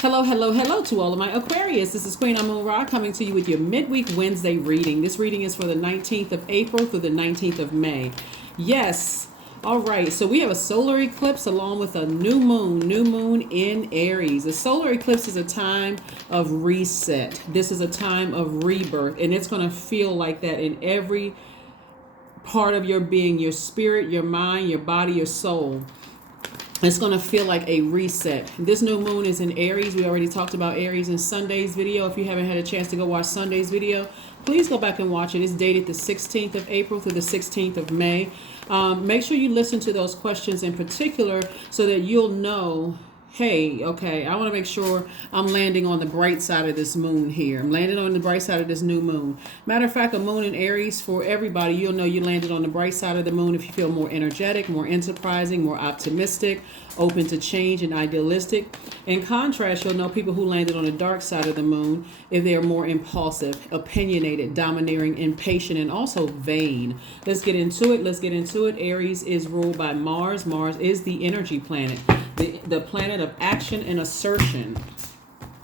Hello, hello, hello to all of my Aquarius. This is Queen Amun-Ra coming to you with your midweek Wednesday reading. This reading is for the 19th of April through the 19th of May. Yes. All right. So we have a solar eclipse along with a new moon in Aries. A solar eclipse is a time of reset. This is a time of rebirth, and it's going to feel like that in every part of your being, your spirit, your mind, your body, your soul. It's going to feel like a reset. This new moon is in Aries. We already talked about Aries in Sunday's video. If you haven't had a chance to go watch Sunday's video, please go back and watch it. It's dated the 16th of April through the 16th of May. Make sure you listen to those questions in particular so that you'll know, hey, okay, I want to make sure I'm landing on the bright side of this moon here. I'm landing on the bright side of this new moon. Matter of fact, a moon in Aries, for everybody, you'll know you landed on the bright side of the moon if you feel more energetic, more enterprising, more optimistic, open to change, and idealistic. In contrast, you'll know people who landed on the dark side of the moon if they are more impulsive, opinionated, domineering, impatient, and also vain. Let's get into it. Aries is ruled by Mars. Mars is the energy planet, the planet of action and assertion,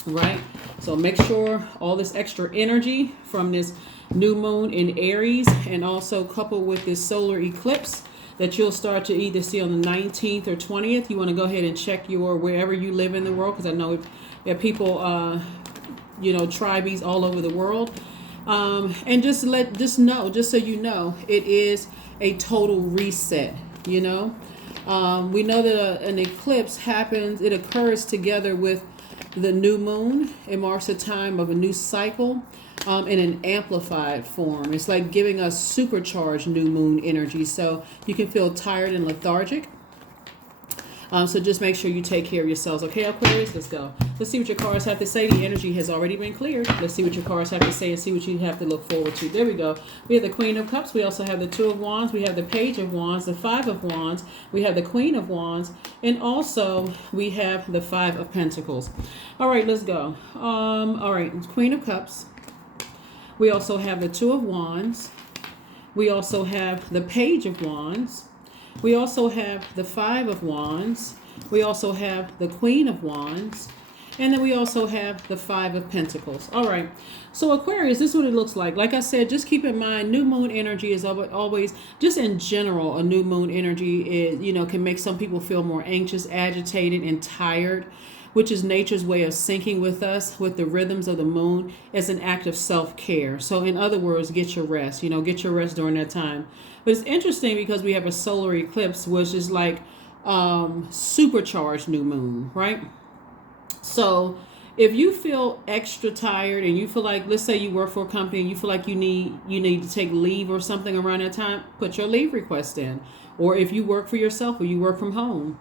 right? So make sure all this extra energy from this new moon in Aries, and also coupled with this solar eclipse that you'll start to either see on the 19th or 20th. You want to go ahead and check your wherever you live in the world, because I know there are people, tribes all over the world. And just so you know, it is a total reset, We know that an eclipse happens, it occurs together with the new moon. It marks a time of a new cycle in an amplified form. It's like giving us supercharged new moon energy. So you can feel tired and lethargic. So just make sure you take care of yourselves. Okay, Aquarius, let's go. Let's see what your cards have to say. The energy has already been cleared. Let's see what your cards have to say and see what you have to look forward to. There we go. We have the Queen of Cups. We also have the Two of Wands. We have the Page of Wands, the Five of Wands. We have the Queen of Wands. And also we have the Five of Pentacles. All right, let's go. All right, Queen of Cups. We also have the Two of Wands. We also have the Page of Wands. We also have the Five of Wands. We also have the Queen of Wands. And then we also have the Five of Pentacles. All right. So Aquarius, this is what it looks like. Like I said, just keep in mind, new moon energy is always, just in general, a new moon energy is, can make some people feel more anxious, agitated, and tired, which is nature's way of syncing with us, with the rhythms of the moon, as an act of self-care. So in other words, get your rest, get your rest during that time. But it's interesting because we have a solar eclipse, which is like supercharged new moon, right? So if you feel extra tired and you feel like, let's say you work for a company and you feel like you need to take leave or something around that time, put your leave request in. Or if you work for yourself or you work from home,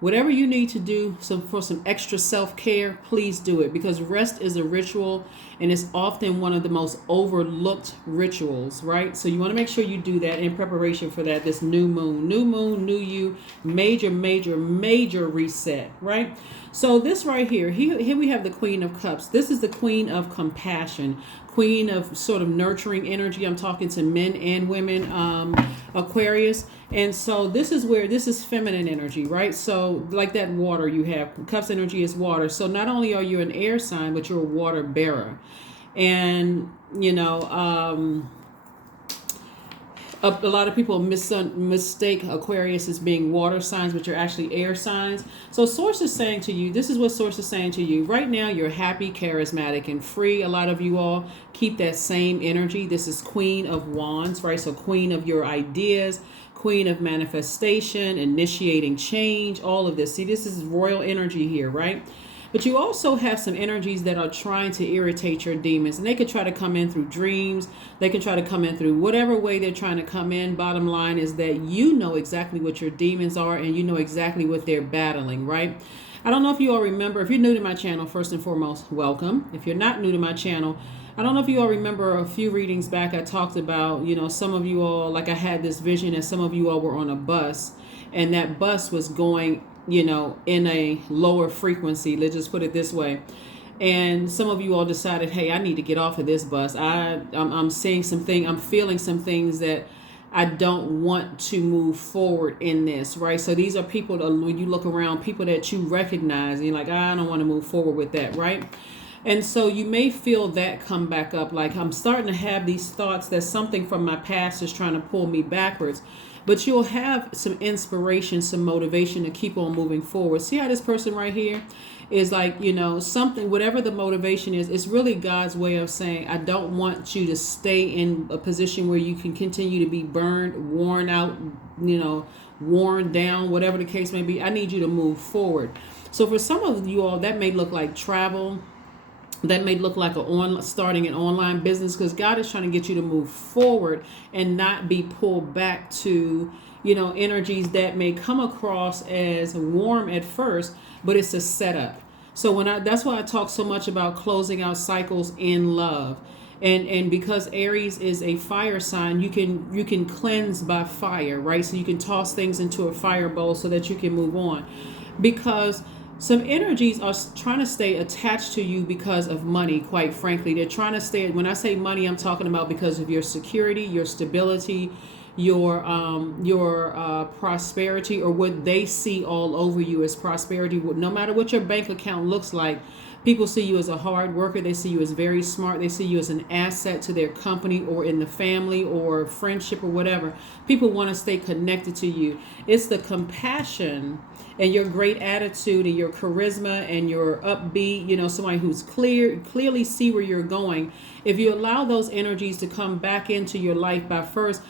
whatever you need to do for some extra self-care, please do it, because rest is a ritual and it's often one of the most overlooked rituals, right? So you want to make sure you do that in preparation for that, this new moon, new you, major reset, right? So this right here we have the Queen of Cups. This is the Queen of Compassion, Queen of sort of nurturing energy. I'm talking to men and women, Aquarius. And so this is feminine energy, right? So like that water you have, Cups energy is water. So not only are you an air sign, but you're a water bearer. And, a lot of people mistake Aquarius as being water signs, but you're actually air signs. So Source is saying to you, this is what Source is saying to you. Right now, you're happy, charismatic, and free. A lot of you all keep that same energy. This is Queen of Wands, right? So Queen of your ideas, Queen of manifestation, initiating change, all of this. See, this is royal energy here, right? But you also have some energies that are trying to irritate your demons. And they could try to come in through dreams. They can try to come in through whatever way they're trying to come in. Bottom line is that you know exactly what your demons are and you know exactly what they're battling, right? I don't know if you all remember. If you're new to my channel, first and foremost, welcome. If you're not new to my channel, I don't know if you all remember a few readings back I talked about, some of you all, like I had this vision that some of you all were on a bus and that bus was going in a lower frequency, let's just put it this way. And some of you all decided, hey, I need to get off of this bus. I'm seeing I'm feeling some things that I don't want to move forward in this, right? So these are people that, when you look around, people that you recognize, and you're like, I don't want to move forward with that, right? And so you may feel that come back up, like I'm starting to have these thoughts that something from my past is trying to pull me backwards. But you'll have some inspiration, some motivation to keep on moving forward. See how this person right here is like, something, whatever the motivation is, it's really God's way of saying, I don't want you to stay in a position where you can continue to be burned, worn out, worn down, whatever the case may be. I need you to move forward. So for some of you all, that may look like travel. That may look like starting an online business, because God is trying to get you to move forward and not be pulled back to, energies that may come across as warm at first, but it's a setup. So that's why I talk so much about closing out cycles in love. And because Aries is a fire sign, you can cleanse by fire, right? So you can toss things into a fire bowl so that you can move on. Because some energies are trying to stay attached to you because of money, quite frankly. They're trying to stay, when I say money, I'm talking about because of your security, your stability, your prosperity, or what they see all over you as prosperity. No matter what your bank account looks like, people see you as a hard worker. They see you as very smart. They see you as an asset to their company or in the family or friendship or whatever. People want to stay connected to you. It's the compassion and your great attitude and your charisma and your upbeat, somebody who's clearly see where you're going. If you allow those energies to come back into your life by first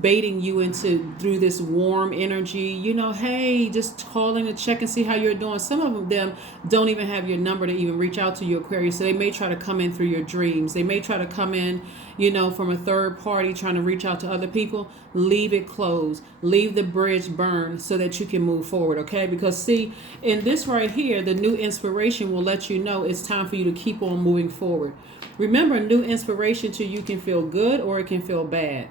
baiting you through this warm energy, hey, just calling to check and see how you're doing. Some of them don't even have your number to even reach out to you, Aquarius. So they may try to come in through your dreams. They may try to come in, from a third party trying to reach out to other people. Leave it closed. Leave the bridge burned so that you can move forward, okay? Because see, in this right here, the new inspiration will let you know it's time for you to keep on moving forward. Remember, new inspiration to you can feel good or it can feel bad.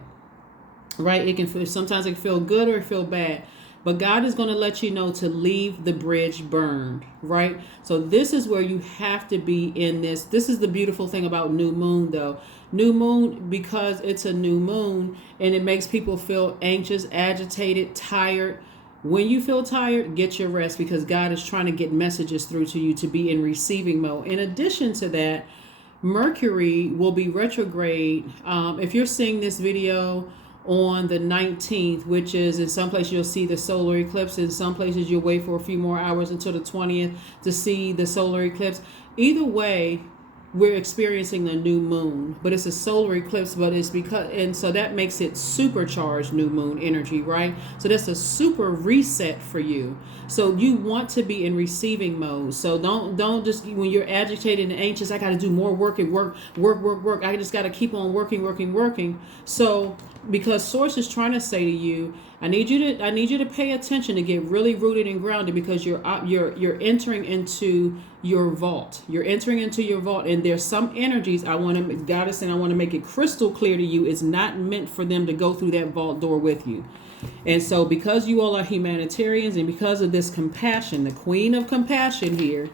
Right? Sometimes it can feel good or it feel bad. But God is going to let you know to leave the bridge burned, right? So this is where you have to be in this. This is the beautiful thing about new moon, though. New moon, because it's a new moon and it makes people feel anxious, agitated, tired. When you feel tired, get your rest, because God is trying to get messages through to you to be in receiving mode. In addition to that, Mercury will be retrograde. If you're seeing this video on the 19th, which is in some places you'll see the solar eclipse, in some places you'll wait for a few more hours until the 20th to see the solar eclipse. Either way, we're experiencing a new moon, but it's a solar eclipse, but it's and so that makes it supercharged new moon energy, right? So that's a super reset for you. So you want to be in receiving mode. So don't just, when you're agitated and anxious, I got to do more work and work. I just got to keep on working. So because Source is trying to say to you, I need you to pay attention, to get really rooted and grounded, because you're entering into your vault. You're entering into your vault, and there's some energies God is saying, I want to make it crystal clear to you, it's not meant for them to go through that vault door with you. And so because you all are humanitarians, and because of this compassion, the queen of compassion here,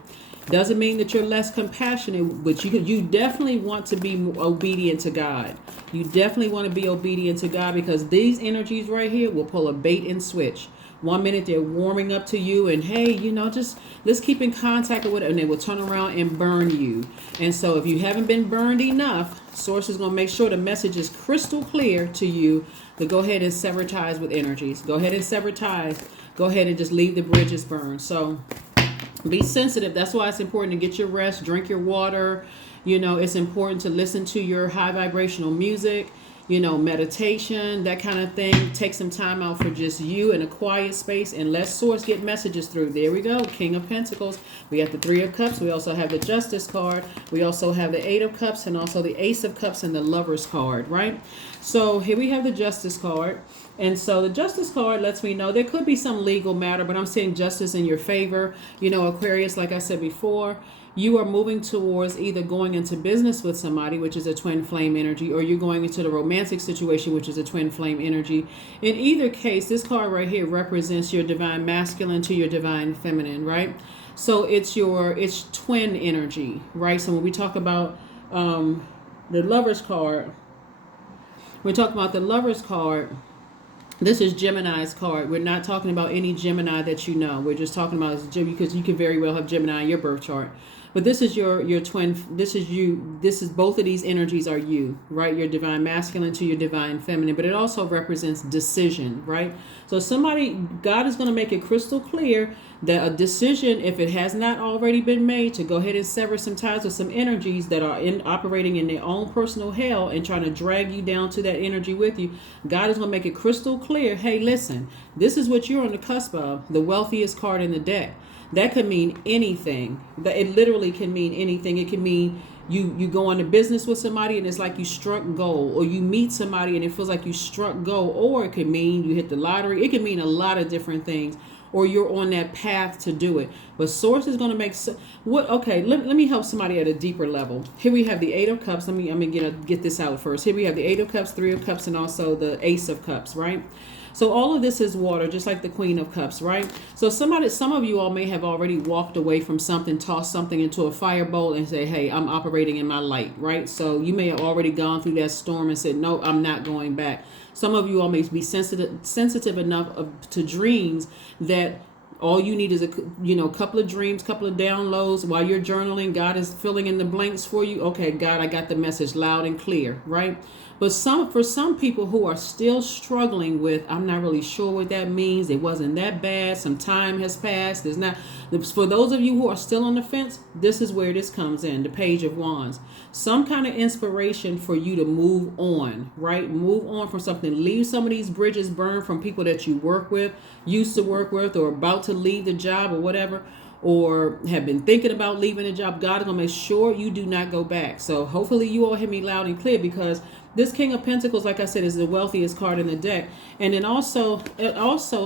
doesn't mean that you're less compassionate, but you definitely want to be obedient to God. You definitely want to be obedient to God, because these energies right here will pull a bait and switch. 1 minute they're warming up to you and, hey, just let's keep in contact with it, and they will turn around and burn you. And so if you haven't been burned enough, Source is going to make sure the message is crystal clear to you to go ahead and sever ties with energies. Go ahead and sever ties. Go ahead and just leave the bridges burned. So be sensitive. That's why it's important to get your rest, drink your water. It's important to listen to your high vibrational music, meditation, that kind of thing. Take some time out for just you in a quiet space and let Source get messages through. There we go. King of Pentacles. We have the Three of Cups. We also have the Justice card. We also have the Eight of Cups, and also the Ace of Cups and the Lovers card, right? So here we have the Justice card. And so the Justice card lets me know there could be some legal matter, but I'm seeing justice in your favor. Aquarius, like I said before, you are moving towards either going into business with somebody, which is a twin flame energy, or you're going into the romantic situation, which is a twin flame energy. In either case, this card right here represents your divine masculine to your divine feminine, right? So it's twin energy, right? So when we talk about the Lovers card, we're talking about the Lovers card. This is Gemini's card. We're not talking about any Gemini that you know. We're just talking about Gemini because you could very well have Gemini in your birth chart. But this is your twin. This is you. This is both of these energies are you, right? Your divine masculine to your divine feminine. But it also represents decision, right? So God is going to make it crystal clear that a decision, if it has not already been made, to go ahead and sever some ties with some energies that are operating in their own personal hell and trying to drag you down to that energy with you. God is going to make it crystal clear. Hey, listen, this is what you're on the cusp of. The wealthiest card in the deck. That could mean anything. It literally can mean anything. It can mean you go into business with somebody and it's like you struck gold, or you meet somebody and it feels like you struck gold, or it can mean you hit the lottery. It can mean a lot of different things, or you're on that path to do it. But Source is going to make let me help somebody at a deeper level. Here we have the Eight of Cups. I'm going to get this out first. Here we have the Eight of Cups, Three of Cups, and also the Ace of Cups, right? So all of this is water, just like the Queen of Cups, right? So some of you all may have already walked away from something, tossed something into a fire bowl and say, hey, I'm operating in my light, right? So you may have already gone through that storm and said, no, I'm not going back. Some of you all may be sensitive enough to dreams that all you need is a couple of dreams, couple of downloads while you're journaling. God is filling in the blanks for you. Okay, God, I got the message loud and clear, right? But for some people who are still struggling with, I'm not really sure what that means. It wasn't that bad. Some time has passed. For those of you who are still on the fence, this is where this comes in, the Page of Wands. Some kind of inspiration for you to move on, right? Move on from something. Leave some of these bridges burned from people that you work with, used to work with, or about to leave the job or whatever, or have been thinking about leaving a job. God is going to make sure you do not go back. So hopefully you all hear me loud and clear, because this King of Pentacles, like I said, is the wealthiest card in the deck. And then also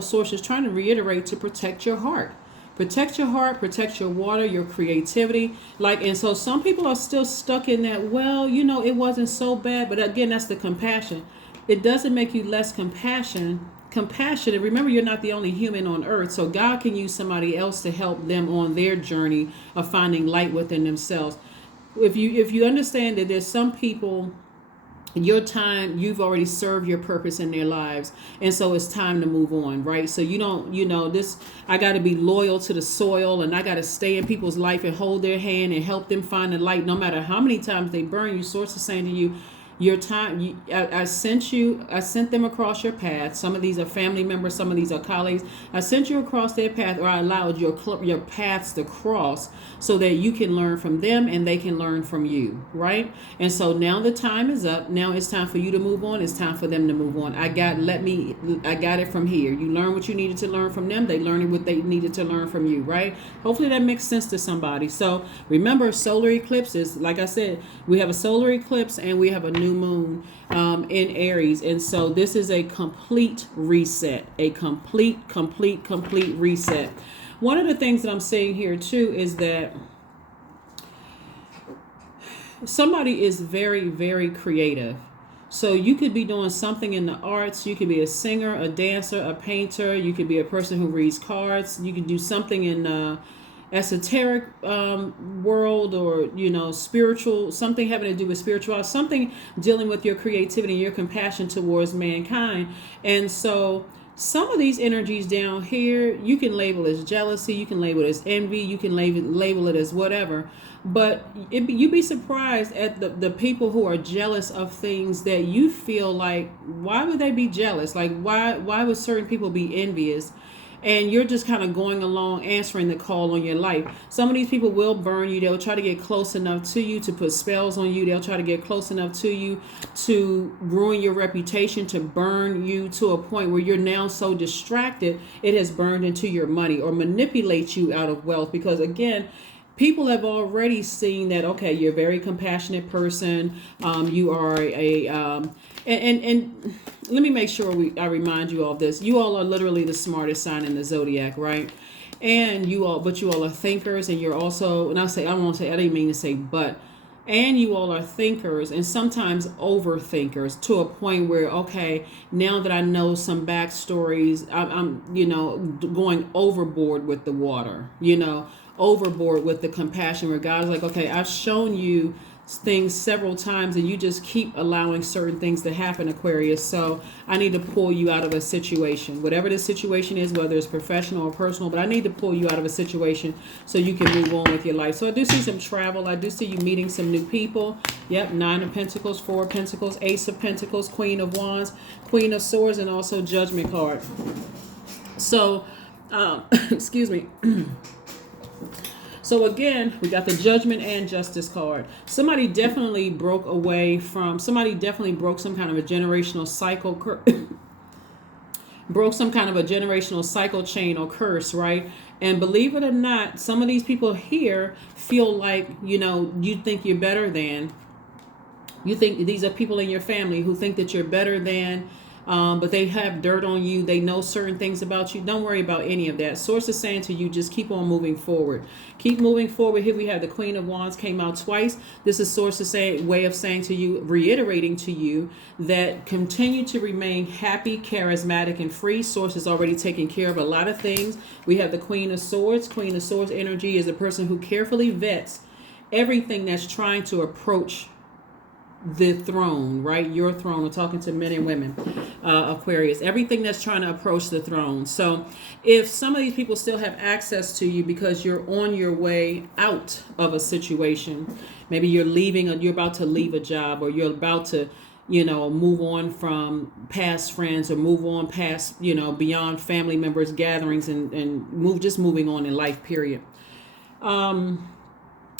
Source is trying to reiterate to protect your heart. Protect your heart, protect your water, your creativity. And so some people are still stuck in that, it wasn't so bad. But again, that's the compassion. It doesn't make you less compassionate. Remember, you're not the only human on earth. So God can use somebody else to help them on their journey of finding light within themselves. If you understand that there's some people, your time, you've already served your purpose in their lives, and so it's time to move on, right? So you don't, I got to be loyal to the soil, and I got to stay in people's life and hold their hand and help them find the light, no matter how many times they burn you. Source is saying to you, your time, I sent them across your path. Some of these are family members, some of these are colleagues. I sent you across their path, or I allowed your paths to cross so that you can learn from them and they can learn from you, right? And so now the time is up. Now it's time for you to move on. It's time for them to move on. I got it from here. You learn what you needed to learn from them. They learned what they needed to learn from you, right? Hopefully that makes sense to somebody. So remember, solar eclipses, like I said, we have a solar eclipse and we have a new moon in Aries, and so this is a complete reset, a complete reset. One of the things that I'm saying here too is that somebody is very, very creative. So you could be doing something in the arts. You could be a singer, a dancer, a painter. You could be a person who reads cards. You could do something in esoteric world, or spiritual, something having to do with spirituality, something dealing with your creativity and your compassion towards mankind. And so some of these energies down here, you can label as jealousy, you can label it as envy, you can label it as whatever. But you'd be surprised at the people who are jealous of things that you feel like, why would they be jealous? Like, why would certain people be envious? And you're just kind of going along answering the call on your life. Some of these people will burn you. They'll try to get close enough to you to put spells on you. They'll try to get close enough to you to ruin your reputation, to burn you to a point where you're now so distracted it has burned into your money, or manipulate you out of wealth. Because again, people have already seen that, okay, you're a very compassionate person. You are and let me make sure I remind you all of this. You all are literally the smartest sign in the Zodiac, right? And you all are thinkers, and you're also, and I didn't mean to say but, and you all are thinkers, and sometimes overthinkers, to a point where, okay, now that I know some backstories, I'm going overboard with the water, overboard with the compassion, where God's like, okay, I've shown you things several times and you just keep allowing certain things to happen, Aquarius. So I need to pull you out of a situation, whatever the situation is, whether it's professional or personal, but I need to pull you out of a situation so you can move on with your life. So I do see some travel. I do see you meeting some new people. Yep. 9 of Pentacles, 4 of Pentacles, Ace of Pentacles, Queen of Wands, Queen of Swords, and also Judgment card. So, excuse me. So again, we got the Judgment and Justice card. Somebody definitely broke some kind of a generational cycle, broke some kind of a generational cycle chain or curse, right? And believe it or not, some of these people here feel like, you think you're better than. You think these are people in your family who think that you're better than, but they have dirt on you. They know certain things about you. Don't worry about any of that. Source is saying to you, just keep on moving forward. Keep moving forward. Here we have the Queen of Wands came out twice. This is Source's way of saying to you, reiterating to you that continue to remain happy, charismatic, and free. Source is already taking care of a lot of things. We have the Queen of Swords. Queen of Swords energy is a person who carefully vets everything that's trying to approach the throne, right? Your throne. We're talking to men and women, Aquarius. Everything that's trying to approach the throne. So if some of these people still have access to you because you're on your way out of a situation, maybe you're about to leave a job, or you're about to, move on from past friends, or move on past, beyond family members, gatherings, and moving on in life, period.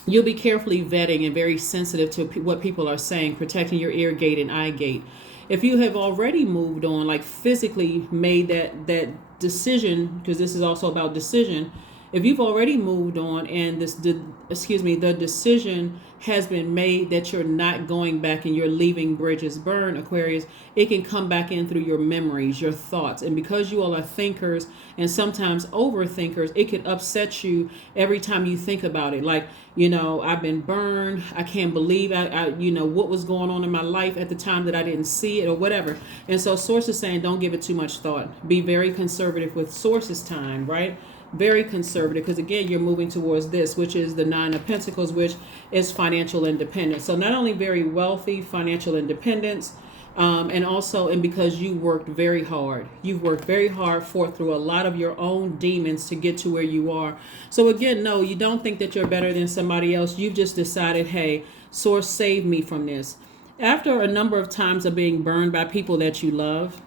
You'll be carefully vetting and very sensitive to what people are saying, protecting your ear gate and eye gate. If you have already moved on, like physically made that decision, because this is also about decision. If you've already moved on and the decision has been made that you're not going back and you're leaving bridges burned, Aquarius, it can come back in through your memories, your thoughts. And because you all are thinkers and sometimes overthinkers, it could upset you every time you think about it. Like, I've been burned. I can't believe I what was going on in my life at the time that I didn't see it, or whatever. And so Source is saying, don't give it too much thought. Be very conservative with Source's time, right? Very conservative, because again, you're moving towards this, which is the 9 of Pentacles, which is financial independence. So not only very wealthy, financial independence, and because you worked very hard. You've worked very hard, fought through a lot of your own demons to get to where you are. So again, no, you don't think that you're better than somebody else. You've just decided, hey, Source, save me from this. After a number of times of being burned by people that you love,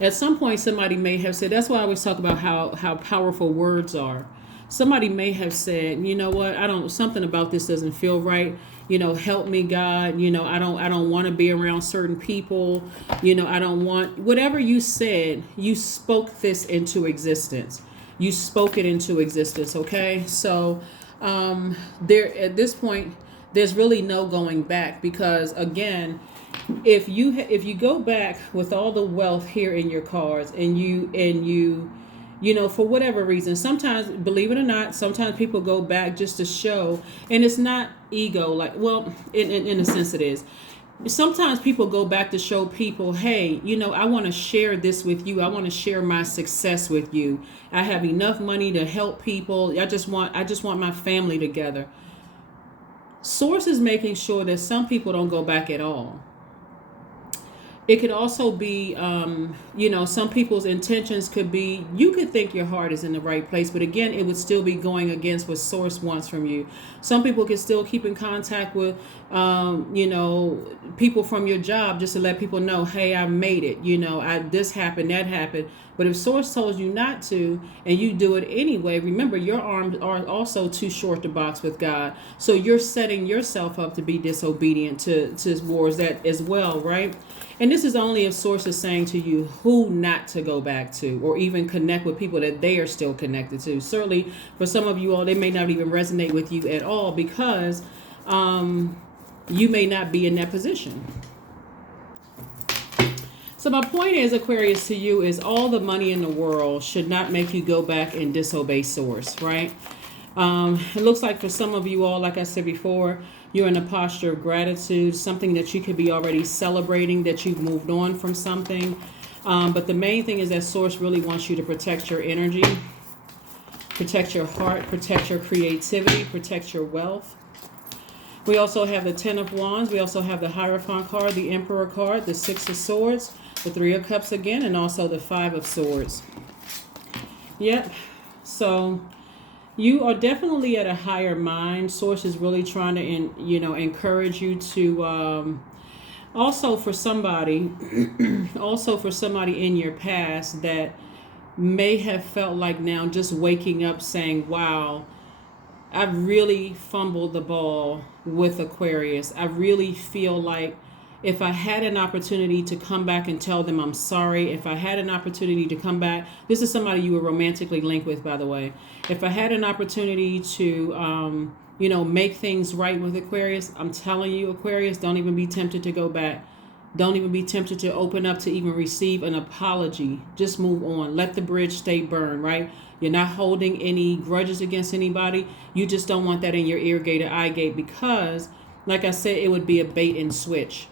at some point, somebody may have said, that's why I always talk about how powerful words are. Somebody may have said, you know what, something about this doesn't feel right. Help me, God. I don't want to be around certain people. I don't want, whatever you said, you spoke this into existence. You spoke it into existence. Okay. So, at this point, there's really no going back, because again, if you go back with all the wealth here in your cards, and you for whatever reason, sometimes, believe it or not, sometimes people go back just to show, and it's not ego, like, well, in a sense it is. Sometimes people go back to show people, hey, I want to share this with you. I want to share my success with you. I have enough money to help people. I just want my family together. Source is making sure that some people don't go back at all. It could also be, some people's intentions could be, you could think your heart is in the right place, but again, it would still be going against what Source wants from you. Some people can still keep in contact with, people from your job, just to let people know, hey, I made it. This happened, that happened. But if Source told you not to, and you do it anyway, remember, your arms are also too short to box with God. So you're setting yourself up to be disobedient towards that as well, right? And this is only if Source is saying to you who not to go back to, or even connect with people that they are still connected to. Certainly for some of you all, they may not even resonate with you at all, because you may not be in that position. So my point is, Aquarius, to you is all the money in the world should not make you go back and disobey Source, right? It looks like for some of you all, like I said before, you're in a posture of gratitude, something that you could be already celebrating, that you've moved on from something. But the main thing is that Source really wants you to protect your energy, protect your heart, protect your creativity, protect your wealth. We also have the Ten of Wands. We also have the Hierophant card, the Emperor card, the Six of Swords, the Three of Cups again, and also the Five of Swords. Yep. So you are definitely at a higher mind. Source is really trying to, encourage you to, also for somebody, in your past that may have felt like now just waking up saying, wow, I really fumbled the ball with Aquarius. I really feel like if I had an opportunity to come back and tell them I'm sorry, if I had an opportunity to come back, this is somebody you were romantically linked with, by the way. If I had an opportunity to, make things right with Aquarius, I'm telling you, Aquarius, don't even be tempted to go back. Don't even be tempted to open up to even receive an apology. Just move on. Let the bridge stay burned, right? You're not holding any grudges against anybody. You just don't want that in your ear gate or eye gate because, like I said, it would be a bait and switch.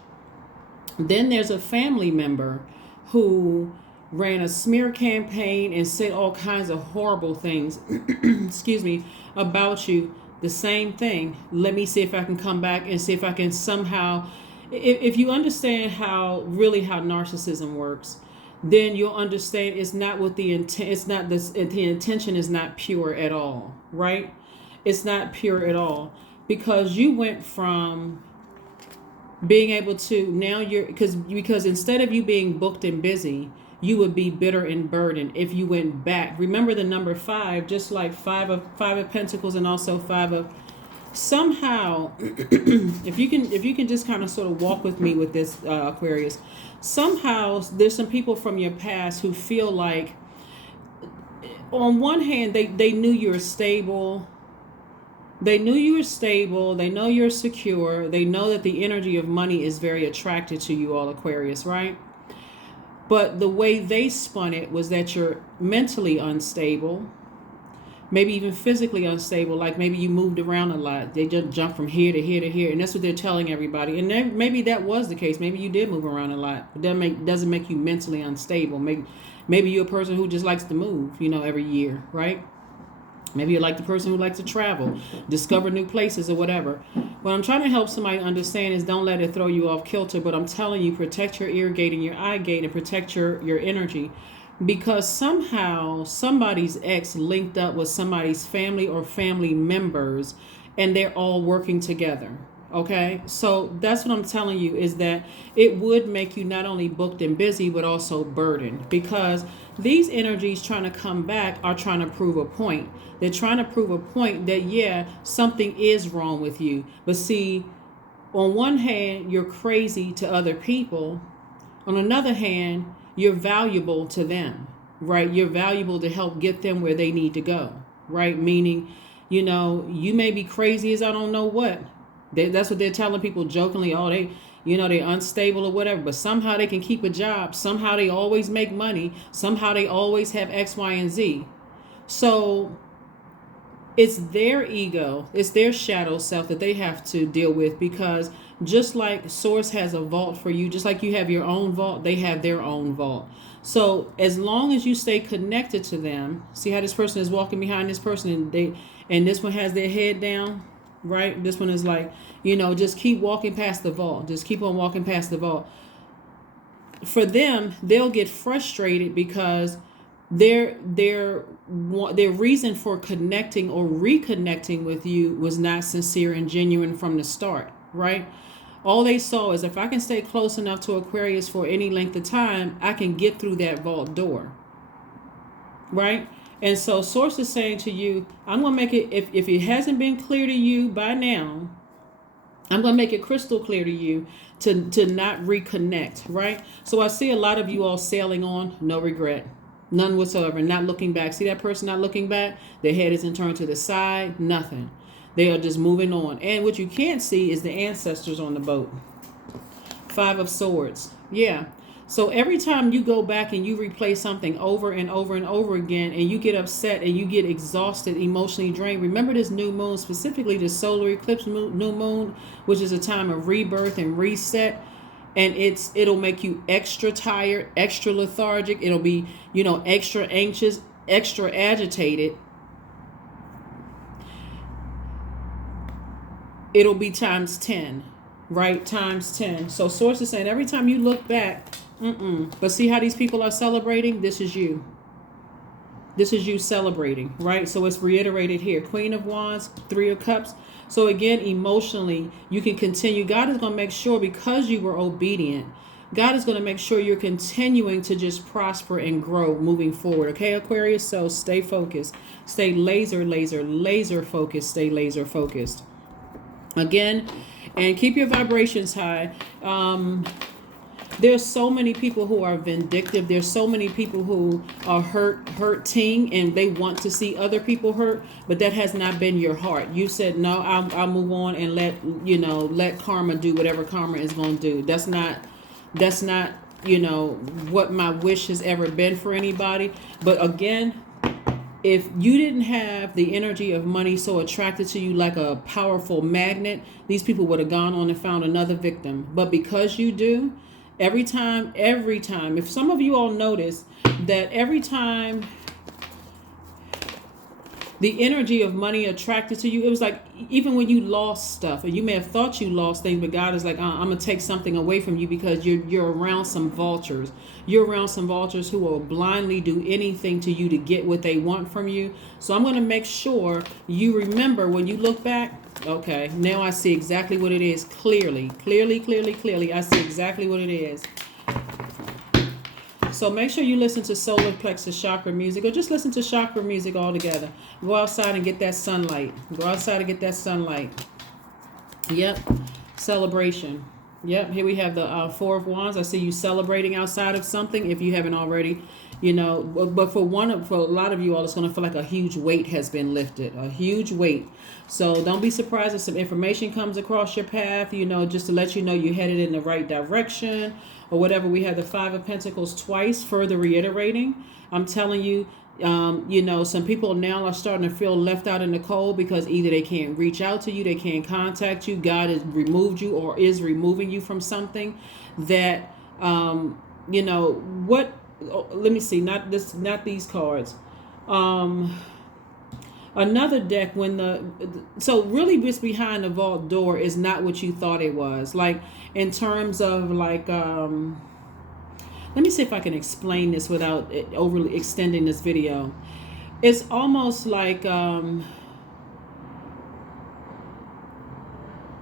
Then there's a family member who ran a smear campaign and said all kinds of horrible things, excuse me, about you. The same thing. Let me see if I can come back and see if I can somehow, if you understand how narcissism works, then you'll understand it's not with the intent. It's not this. The intention is not pure at all, right? It's not pure at all because you went from being able to now you're because instead of you being booked and busy, you would be bitter and burdened if you went back. Remember the number 5, just like five of Pentacles and also 5 of. Somehow, if you can just kind of sort of walk with me with this, Aquarius, somehow there's some people from your past who feel like, on one hand, they knew you were stable. They knew you were stable. They know you're secure. They know that the energy of money is very attracted to you all, Aquarius, right? But the way they spun it was that you're mentally unstable. Maybe even physically unstable, like maybe you moved around a lot. They just jump from here to here to here, and that's what they're telling everybody. And maybe that was the case. Maybe you did move around a lot. But that doesn't make you mentally unstable. Maybe you're a person who just likes to move, every year, right? Maybe you're like the person who likes to travel, discover new places or whatever. What I'm trying to help somebody understand is don't let it throw you off kilter. But I'm telling you, protect your ear gate and your eye gate and protect your energy. Because somehow somebody's ex linked up with somebody's family or family members and they're all working together. Okay, so that's what I'm telling you is that it would make you not only booked and busy, but also burdened because these energies trying to come back are trying to prove a point. They're trying to prove a point that, yeah, something is wrong with you. But see, on one hand, you're crazy to other people. On another hand, you're valuable to them, right? You're valuable to help get them where they need to go, right? Meaning, you may be crazy as I don't know what. That's what they're telling people jokingly. Oh, they're unstable or whatever, but somehow they can keep a job. Somehow they always make money. Somehow they always have X, Y, and Z. So it's their ego, it's their shadow self that they have to deal with because just like Source has a vault for you, just like you have your own vault, they have their own vault. So as long as you stay connected to them, see how this person is walking behind this person and this one has their head down, right? This one is like, just keep walking past the vault. Just keep on walking past the vault. For them, they'll get frustrated because their reason for connecting or reconnecting with you was not sincere and genuine from the start, right? All they saw is if I can stay close enough to Aquarius for any length of time, I can get through that vault door, right? And so Source is saying to you, I'm going to make it, if it hasn't been clear to you by now, I'm going to make it crystal clear to you to not reconnect, right? So I see a lot of you all sailing on, no regret. None whatsoever, not looking back. See that person not looking back? Their head isn't turned to the side, nothing. They are just moving on. And what you can't see is the ancestors on the boat. 5 of Swords. Yeah. So every time you go back and you replay something over and over and over again and you get upset and you get exhausted, emotionally drained, remember this new moon, specifically the solar eclipse new moon, which is a time of rebirth and reset. And it'll make you extra tired, extra lethargic. It'll be, extra anxious, extra agitated. it'll be times 10, right? Times 10. So source is saying every time you look back, but see how these people are celebrating? This is you. This is you celebrating, right? So it's reiterated here. Queen of Wands, Three of Cups. So again, emotionally, you can continue. God is going to make sure, because you were obedient, God is going to make sure you're continuing to just prosper and grow moving forward. Okay, Aquarius? So stay focused. Stay laser focused. Stay laser focused. Again, and keep your vibrations high. There's so many people who are vindictive. There's so many people who are hurting, and they want to see other people hurt, but that has not been your heart. You said, no, I'll move on and let karma do whatever karma is going to do. That's not, what my wish has ever been for anybody. But again, if you didn't have the energy of money so attracted to you like a powerful magnet, these people would have gone on and found another victim. But because you do, every time, if some of you all notice that every time the energy of money attracted to you, it was like, even when you lost stuff, and you may have thought you lost things, but God is like, I'm going to take something away from you, because you're around some vultures. You're around some vultures who will blindly do anything to you to get what they want from you. So I'm going to make sure you remember when you look back, okay, now I see exactly what it is. Clearly. I see exactly what it is. So make sure you listen to solar plexus chakra music, or just listen to chakra music altogether. Go outside and get that sunlight. Yep. Celebration. Yep. Here we have the Four of Wands. I see you celebrating outside of something, if you haven't already. But for a lot of you all, it's going to feel like a huge weight has been lifted. A huge weight. So don't be surprised if some information comes across your path, just to let you know you're headed in the right direction or whatever. We have the Five of Pentacles twice, further reiterating. I'm telling you, some people now are starting to feel left out in the cold, because either they can't reach out to you, they can't contact you. God has removed you, or is removing you from something that, let me see, not these cards. Another deck, so really just behind the vault door is not what you thought it was. Like, in terms of like, let me see if I can explain this without overly extending this video. It's almost like,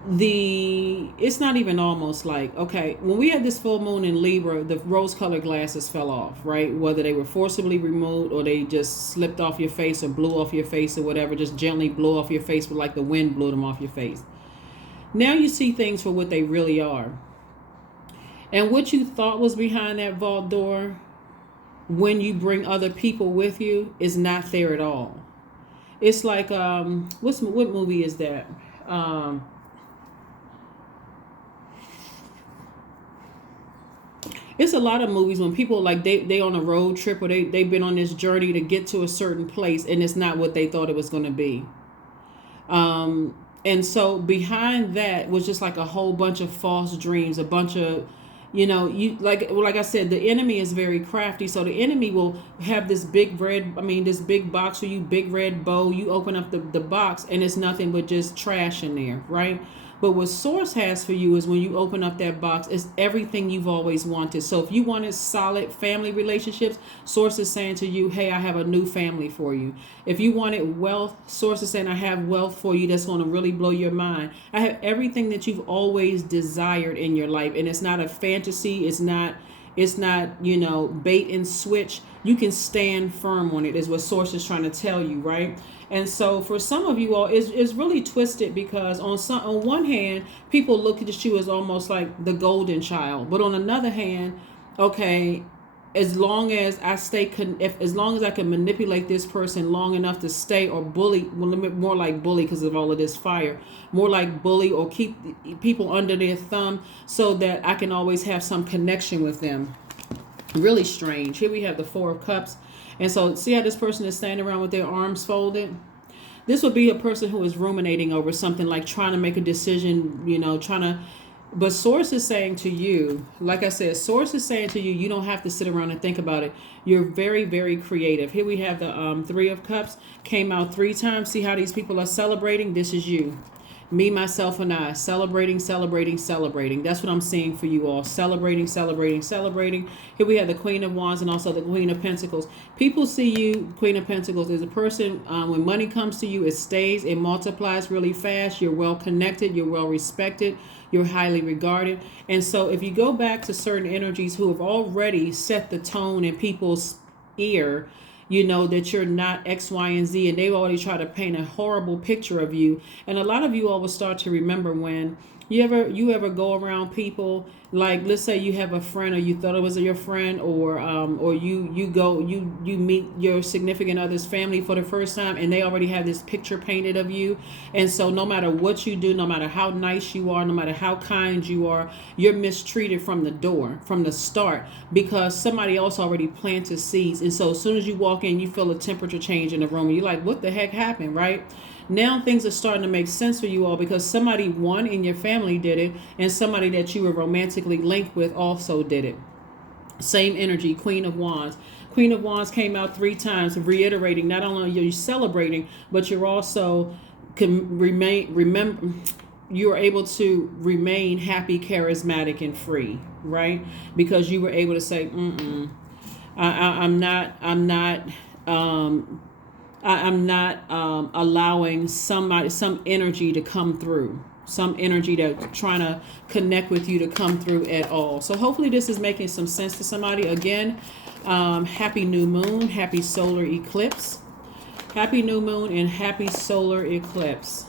it's not even almost like, okay, when we had this full moon in Libra, the rose-colored glasses fell off, right? Whether they were forcibly removed, or they just slipped off your face, or blew off your face, or whatever, just gently blew off your face, but like the wind blew them off your face. Now you see things for what they really are. And what you thought was behind that vault door, when you bring other people with you, is not there at all. It's like, what movie is that? It's a lot of movies when people like they on a road trip, or they've been on this journey to get to a certain place, and it's not what they thought it was going to be. And so behind that was just like a whole bunch of false dreams, a bunch of, like I said, the enemy is very crafty. So the enemy will have this big box, or you big red bow, you open up the box, and it's nothing but just trash in there, right? But what Source has for you is, when you open up that box, it's everything you've always wanted. So if you wanted solid family relationships, Source is saying to you, hey, I have a new family for you. If you wanted wealth, Source is saying, I have wealth for you that's going to really blow your mind. I have everything that you've always desired in your life. And it's not a fantasy. It's not, bait and switch. You can stand firm on it, is what Source is trying to tell you, right? And so for some of you all, it's really twisted, because on one hand, people look at you as almost like the golden child. But on another hand, okay, as long as I as long as I can manipulate this person long enough to stay, or bully, more like bully because of all of this fire, more like bully, or keep people under their thumb, so that I can always have some connection with them. Really strange. Here we have the Four of Cups. And so see how this person is standing around with their arms folded? This would be a person who is ruminating over something, like trying to make a decision, but Source is saying to you, like I said, Source is saying to you, you don't have to sit around and think about it. You're very, very creative. Here we have the Three of Cups, came out 3 times. See how these people are celebrating? This is you. Me, myself, and I. Celebrating, celebrating, celebrating. That's what I'm seeing for you all. Celebrating, celebrating, celebrating. Here we have the Queen of Wands and also the Queen of Pentacles. People see you, Queen of Pentacles, as a person, when money comes to you, it stays, it multiplies really fast. You're well connected. You're well respected. You're highly regarded. And so if you go back to certain energies who have already set the tone in people's ear, you know that you're not X, Y, and Z, and they've already tried to paint a horrible picture of you. And a lot of you all will start to remember when you ever go around people, like let's say you have a friend, or you thought it was your friend, or you meet your significant other's family for the first time, and they already have this picture painted of you. And so no matter what you do, no matter how nice you are, no matter how kind you are, you're mistreated from the door, from the start, because somebody else already planted seeds. And so as soon as you walk in, you feel a temperature change in the room, and you're like, what the heck happened, right? Now things are starting to make sense for you all, because somebody, one in your family did it, and somebody that you were romantically linked with also did it. Same energy, Queen of Wands. Queen of Wands came out 3 times, reiterating not only are you celebrating, but you're also you're able to remain happy, charismatic, and free, right? Because you were able to say, I'm not allowing some energy to come through, some energy that's trying to connect with you to come through at all. So hopefully this is making some sense to somebody. Again, happy new moon, happy solar eclipse. Happy new moon and happy solar eclipse.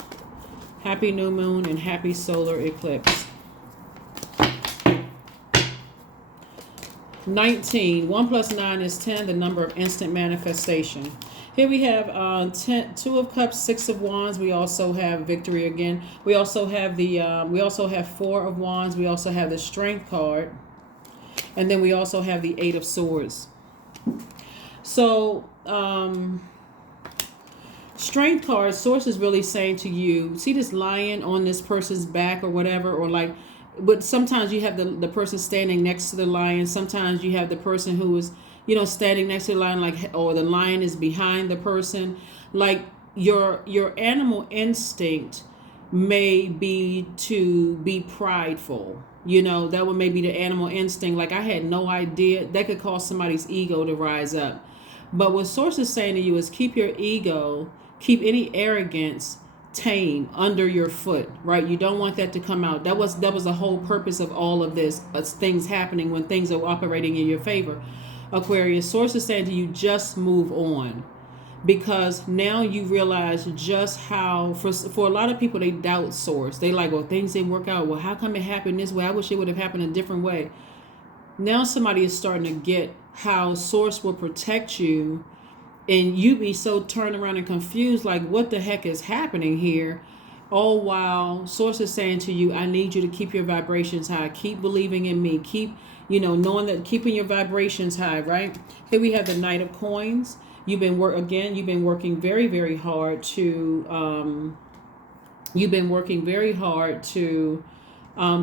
Happy new moon and happy solar eclipse. 19. 1 plus 9 is 10, the number of instant manifestation. Here we have 2 of Cups, 6 of Wands. We also have victory again. We also have the 4 of Wands. We also have the Strength card, and then we also have the 8 of Swords. So Strength card, Source is really saying to you, see this lion on this person's back or whatever, or like, but sometimes you have the person standing next to the lion. Sometimes you have the person who is, standing next to the lion, like, or the lion is behind the person. Like your animal instinct may be to be prideful. That would maybe the animal instinct. Like, I had no idea. That could cause somebody's ego to rise up. But what Source is saying to you is keep your ego, keep any arrogance tame under your foot, right? You don't want that to come out. That was the whole purpose of all of this, things happening when things are operating in your favor. Aquarius, Source is saying to you, just move on, because now you realize just how, for a lot of people, they doubt Source. They like, well, things didn't work out. Well, how come it happened this way? I wish it would have happened a different way. Now somebody is starting to get how Source will protect you, and you be so turned around and confused, like, what the heck is happening here? All while Source is saying to you, I need you to keep your vibrations high. Keep believing in me. Keep, knowing that, keeping your vibrations high, right? Here we have the Knight of Coins. You've been working very, very hard to,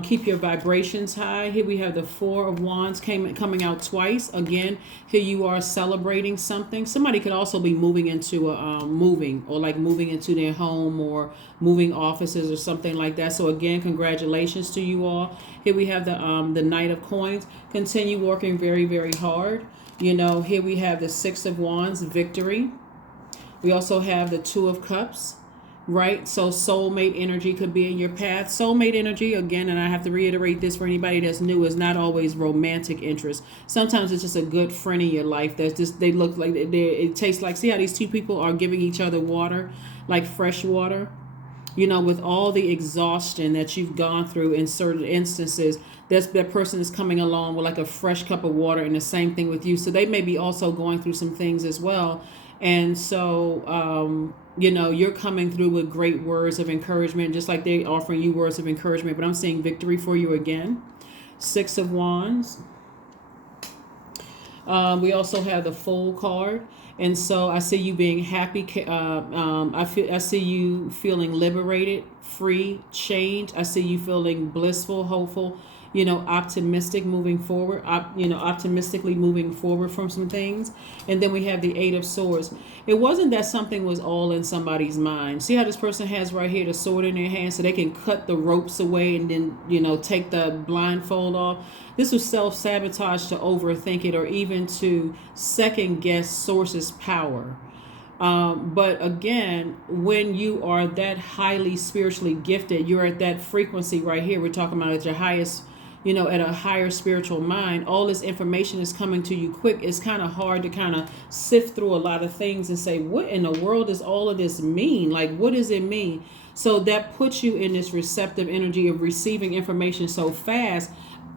keep your vibrations high. Here we have the 4 of Wands coming out twice. Again, here you are celebrating something. Somebody could also be moving into moving into their home, or moving offices or something like that. So again, congratulations to you all. Here we have the Knight of Coins. Continue working very, very hard. Here we have the 6 of Wands, victory. We also have the 2 of Cups. Right? So soulmate energy could be in your path. Soulmate energy, again, and I have to reiterate this for anybody that's new, is not always romantic interest. Sometimes it's just a good friend in your life that's just, they look like, it tastes like, see how these two people are giving each other water, like fresh water? With all the exhaustion that you've gone through in certain instances, that person is coming along with like a fresh cup of water, and the same thing with you. So they may be also going through some things as well. And so, you're coming through with great words of encouragement, just like they're offering you words of encouragement. But I'm seeing victory for you again. 6 of Wands. We also have the Fool card. And so I see you being happy. I see you feeling liberated, free, changed. I see you feeling blissful, hopeful. optimistic moving forward, optimistically moving forward from some things. And then we have the Eight of Swords. It wasn't that something was all in somebody's mind. See how this person has right here the sword in their hand so they can cut the ropes away and then, take the blindfold off. This was self-sabotage to overthink it or even to second guess Source's power. But again, when you are that highly spiritually gifted, you're at that frequency right here. We're talking about at your highest, at a higher spiritual mind. All this information is coming to you quick. It's kind of hard to kind of sift through a lot of things and say, what in the world does all of this mean? Like, what does it mean? So that puts you in this receptive energy of receiving information so fast,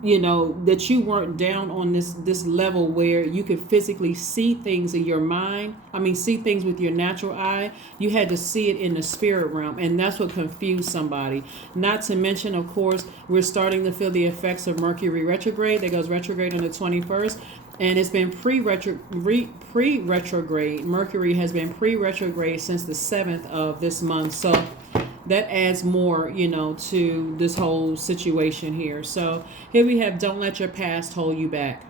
that you weren't down on this level where you could physically see things in your mind. See things with your natural eye. You had to see it in the spirit realm, and that's what confused somebody. Not to mention, of course, we're starting to feel the effects of Mercury retrograde. That goes retrograde on the 21st. And it's been pre-retrograde. Mercury has been pre-retrograde since the 7th of this month. So that adds more, to this whole situation here. So here we have, don't let your past hold you back.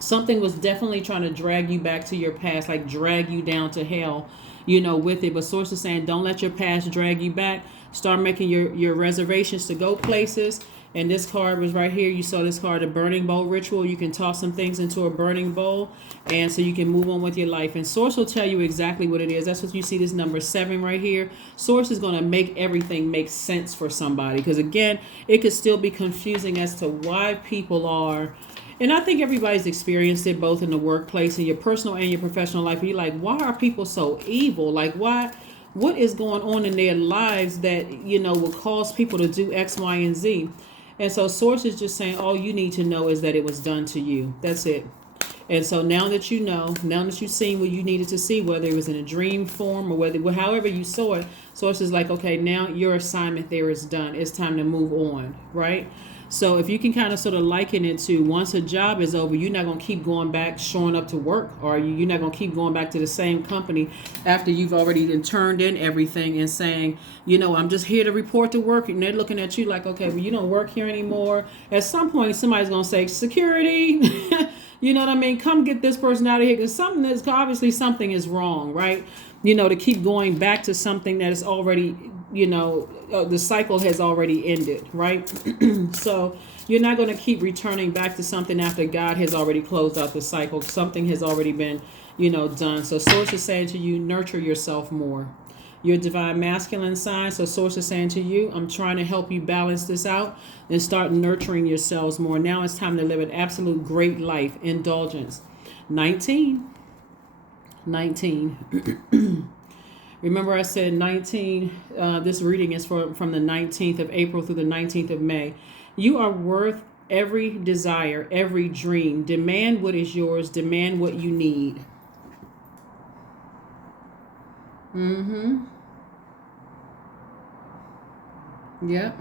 Something was definitely trying to drag you back to your past, like drag you down to hell, with it. But Source is saying, don't let your past drag you back. Start making your reservations to go places. And this card was right here. You saw this card, a burning bowl ritual. You can toss some things into a burning bowl, and so you can move on with your life. And Source will tell you exactly what it is. That's what you see, this number 7 right here. Source is going to make everything make sense for somebody. Because again, it could still be confusing as to why people are, and I think everybody's experienced it both in the workplace, in your personal and your professional life. You're like, why are people so evil? Like, why? What is going on in their lives that, will cause people to do X, Y, and Z? And so Source is just saying, all you need to know is that it was done to you. That's it. And so now that you know, now that you've seen what you needed to see, whether it was in a dream form or however you saw it, Source is like, okay, now your assignment there is done. It's time to move on, right? So if you can kind of sort of liken it to, once a job is over, you're not going to keep going back, showing up to work, or you're not going to keep going back to the same company after you've already turned in everything and saying, I'm just here to report to work. And they're looking at you like, okay, well, you don't work here anymore. At some point, somebody's going to say, security, you know what I mean? Come get this person out of here, because obviously something is wrong, right? To keep going back to something that is already, the cycle has already ended, right? So you're not going to keep returning back to something after God has already closed out the cycle. Something has already been, done. So Source is saying to you, nurture yourself more. Your divine masculine sign. So Source is saying to you, I'm trying to help you balance this out and start nurturing yourselves more. Now it's time to live an absolute great life. Indulgence. 19. Remember I said 19, this reading is from the 19th of April through the 19th of May. You are worth every desire, every dream. Demand what is yours. Demand what you need. Yep.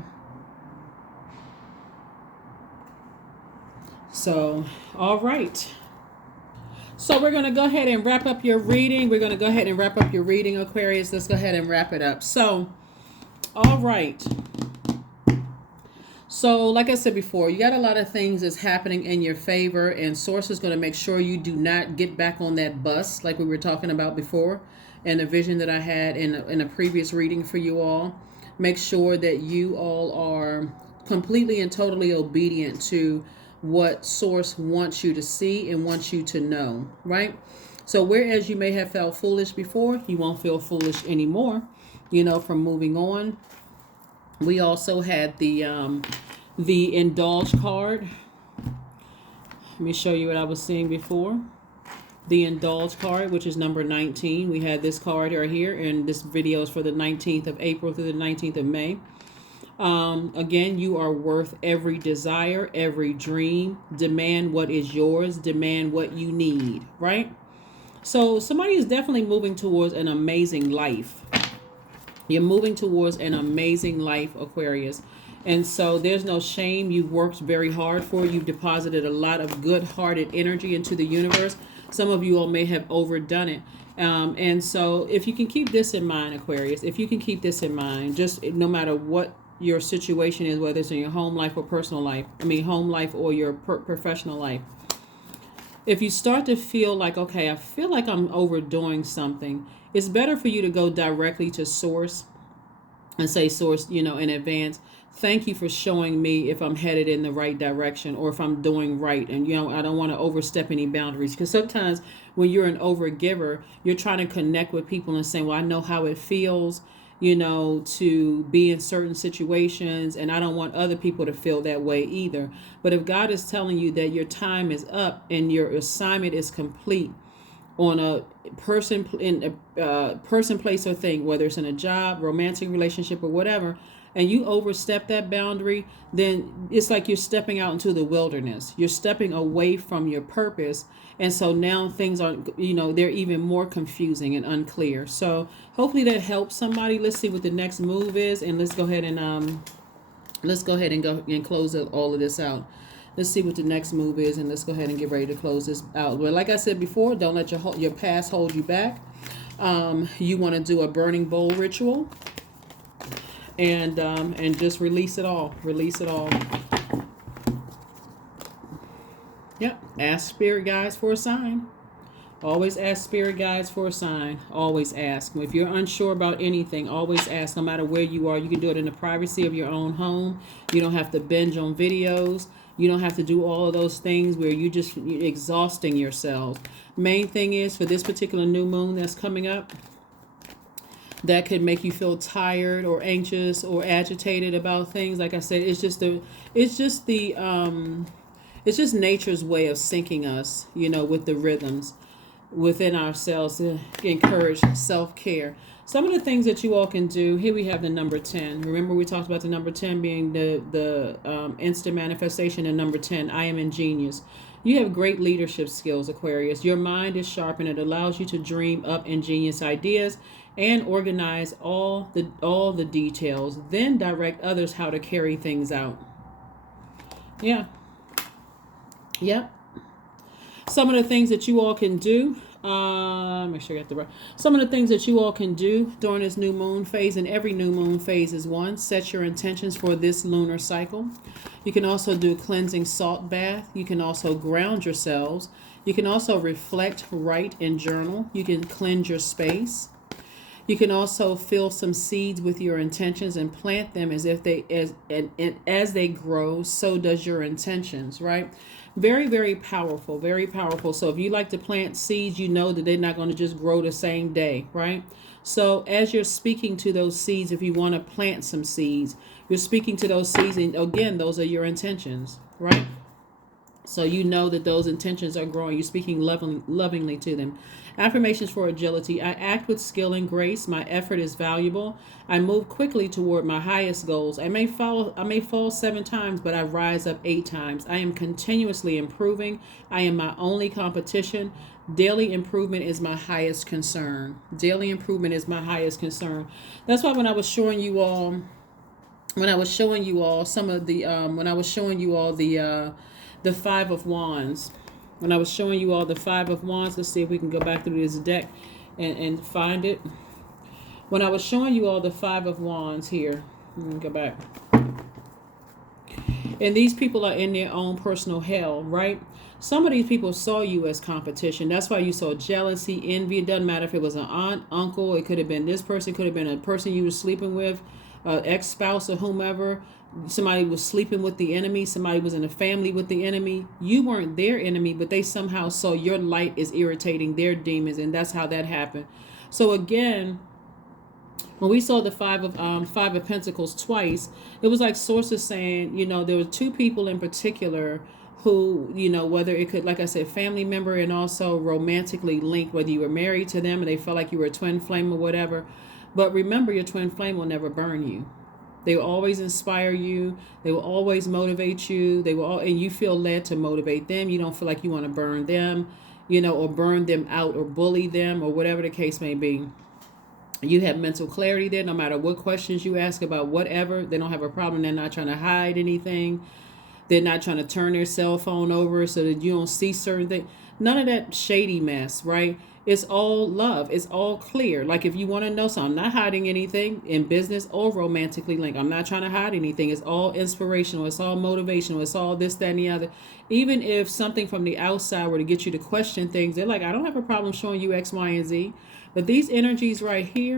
So, all right. So we're going to go ahead and wrap up your reading. Aquarius. Let's go ahead and wrap it up. So, all right. So, like I said before, you got a lot of things that's happening in your favor, and Source is going to make sure you do not get back on that bus like we were talking about before, and the vision that I had in a previous reading for you all. Make sure that you all are completely and totally obedient to what Source wants you to see and wants you to know, right? So whereas you may have felt foolish before, you won't feel foolish anymore, from moving on. We also had the indulge card. Let me show you what I was seeing before. The indulge card, which is number 19. We had this card right here, and this video is for the 19th of April through the 19th of May. Again, you are worth every desire, every dream. Demand what is yours. Demand what you need, right? So somebody is definitely moving towards an amazing life. You're moving towards an amazing life, Aquarius. And so there's no shame. You've worked very hard for it. You've deposited a lot of good-hearted energy into the universe. Some of you all may have overdone it. And so if you can keep this in mind, Aquarius, if you can keep this in mind, just no matter what your situation is, whether it's in your home life or personal life. I mean, home life or your professional life. If you start to feel like, okay, I feel like I'm overdoing something, it's better for you to go directly to source and say, source, in advance, thank you for showing me if I'm headed in the right direction or if I'm doing right. And, I don't want to overstep any boundaries, because sometimes when you're an overgiver, you're trying to connect with people and saying, well, I know how it feels, to be in certain situations, and I don't want other people to feel that way either. But if God is telling you that your time is up and your assignment is complete on a person, in a person, place, or thing, whether it's in a job, romantic relationship, or whatever, and you overstep that boundary, then it's like you're stepping out into the wilderness. You're stepping away from your purpose. And so now things are, they're even more confusing and unclear. So hopefully that helps somebody. Let's see what the next move is. And let's go ahead and go and close all of this out. Let's see what the next move is, and let's go ahead and get ready to close this out. But like I said before, don't let your past hold you back. You want to do a burning bowl ritual, and just release it all. Release it all. Yep. Ask spirit guides for a sign. Always ask spirit guides for a sign. Always ask. If you're unsure about anything, always ask. No matter where you are, you can do it in the privacy of your own home. You don't have to binge on videos. You don't have to do all of those things where you're exhausting yourselves. Main thing is, for this particular new moon that's coming up, that could make you feel tired or anxious or agitated about things. Like I said, it's just nature's way of syncing us, with the rhythms within ourselves to encourage self-care. Some of the things that you all can do, here we have the number 10. Remember, we talked about the number 10 being the instant manifestation, and number 10, I am ingenious. You have great leadership skills, Aquarius. Your mind is sharp and it allows you to dream up ingenious ideas and organize all the details, then direct others how to carry things out. Yeah. Yep. Some of the things that you all can do, make sure I got the right. Some of the things that you all can do during this new moon phase, and every new moon phase is one, set your intentions for this lunar cycle. You can also do a cleansing salt bath. You can also ground yourselves. You can also reflect, write, and journal. You can cleanse your space. You can also fill some seeds with your intentions and plant them as they grow, so does your intentions, right? Very, very powerful, very powerful. So if you like to plant seeds, you know that they're not going to just grow the same day, right? So as you're speaking to those seeds, if you want to plant some seeds, you're speaking to those seeds, and again, those are your intentions, right? So you know that those intentions are growing. You're speaking lovingly to them. Affirmations for agility. I act with skill and grace. My effort is valuable. I move quickly toward my highest goals. I may fall 7 times, but I rise up 8 times. I am continuously improving. I am my only competition. Daily improvement is my highest concern. Daily improvement is my highest concern. That's why when I was showing you all some of the the 5 of Wands. When I was showing you all the 5 of Wands, let's see if we can go back through this deck and find it. When I was showing you all the 5 of Wands here, let me go back. And these people are in their own personal hell, right? Some of these people saw you as competition. That's why you saw jealousy, envy. It doesn't matter if it was an aunt, uncle. It could have been this person. It could have been a person you were sleeping with, ex-spouse or whomever. Somebody was sleeping with the enemy. Somebody was in a family with the enemy. You weren't their enemy, but they somehow saw your light is irritating their demons, and that's how that happened. So again, when we saw the five of Pentacles twice, it was like sources saying, there were 2 people in particular who, whether it could, like I said, family member and also romantically linked, whether you were married to them and they felt like you were a twin flame or whatever. But remember, your twin flame will never burn you. They will always inspire you. They will always motivate you. And you feel led to motivate them. You don't feel like you want to burn them, or burn them out or bully them or whatever the case may be. You have mental clarity there. No matter what questions you ask about whatever, they don't have a problem. They're not trying to hide anything. They're not trying to turn their cell phone over so that you don't see certain things. None of that shady mess, right? It's all love. It's all clear. Like if you want to know something, I'm not hiding anything in business or romantically linked. I'm not trying to hide anything. It's all inspirational. It's all motivational. It's all this, that, and the other. Even if something from the outside were to get you to question things, they're like, I don't have a problem showing you X, Y, and Z. But these energies right here,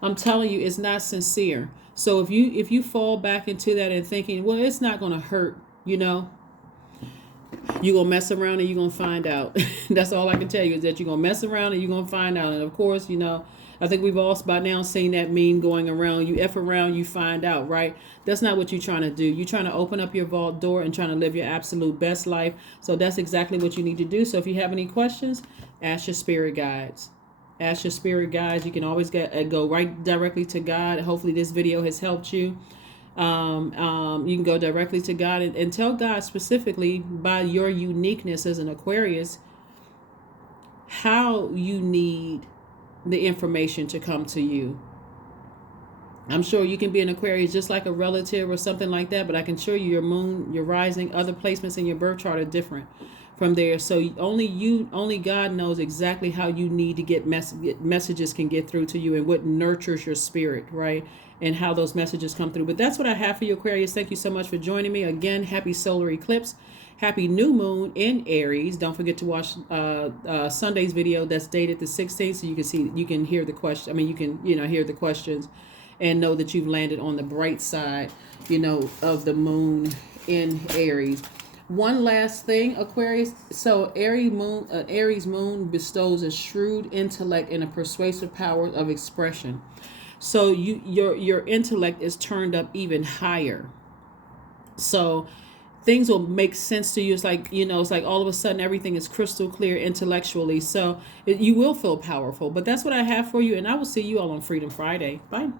I'm telling you, it's not sincere. So if you fall back into that and thinking, well, it's not going to hurt, you know, you're going to mess around and you're going to find out. That's all I can tell you, is that you're going to mess around and you're going to find out. And of course, you know, I think we've all by now seen that meme going around. You F around, you find out, right? That's not what you're trying to do. You're trying to open up your vault door and trying to live your absolute best life. So that's exactly what you need to do. So if you have any questions, ask your spirit guides. Ask your spirit guides. You can always go right directly to God. Hopefully this video has helped you. You can go directly to God and tell God specifically, by your uniqueness as an Aquarius, how you need the information to come to you. I'm sure you can be an Aquarius just like a relative or something like that, but I can show you your moon, your rising, other placements in your birth chart are different from there. So only God knows exactly how you need to get messages can get through to you, and what nurtures your spirit, right? And how those messages come through. But that's what I have for you, Aquarius. Thank you so much for joining me. Again, happy solar eclipse. Happy new moon in Aries. Don't forget to watch Sunday's video that's dated the 16th, so you can hear the question. I mean, you can hear the questions and know that you've landed on the bright side, of the moon in Aries. One last thing, Aquarius. So Aries moon bestows a shrewd intellect and a persuasive power of expression. So your intellect is turned up even higher. So things will make sense to you. It's like, it's like all of a sudden everything is crystal clear intellectually. So you will feel powerful. But that's what I have for you. And I will see you all on Freedom Friday. Bye.